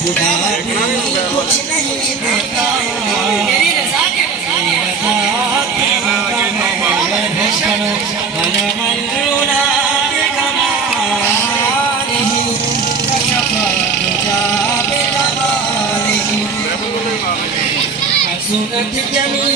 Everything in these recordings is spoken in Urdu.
خدا بھی کچھ نہیں دیتا میری رضا کے حسنت جميع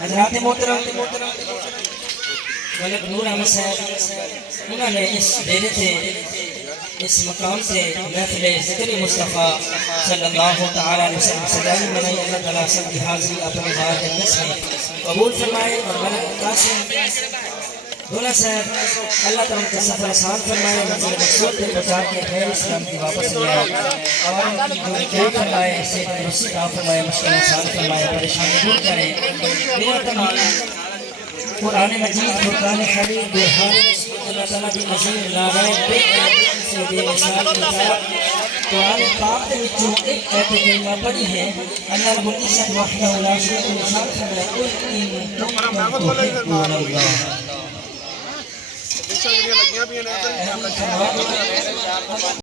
حضرات محترم ملک نور احمد صاحب انہوں نے اس ڈیرے سے اس مقام سے محفل ذکر مصطفیٰ صلی اللہ علیہ وسلم سجائی بنائی اللہ تعالیٰ سب کی حاضری اپنے بار جنت میں قبول فرمائے اور ملک قاسم دولہ صاحب اللہ تعالیٰ کا سفر آسان فرمائے منزل مقصود پہ پہنچا کے خیر اسلام کی واپس لے آئے اور جو کیا فرمائے اسے درستی کا فرمائے مشکل آسان فرمائے پریشانی دور کرے میرا تمام قرآن مجید فرقان حمید بحال اللہ تعالیٰ کی عظیم لاغیب بے علیہ سے بے مثال کتاب قرآن پاک کے وچوں ایک ایت کریمہ پڑھی ہے اللہ رب العزت وحدہ لا شریک له فرمایا قل ان کنتم تحبون اللہ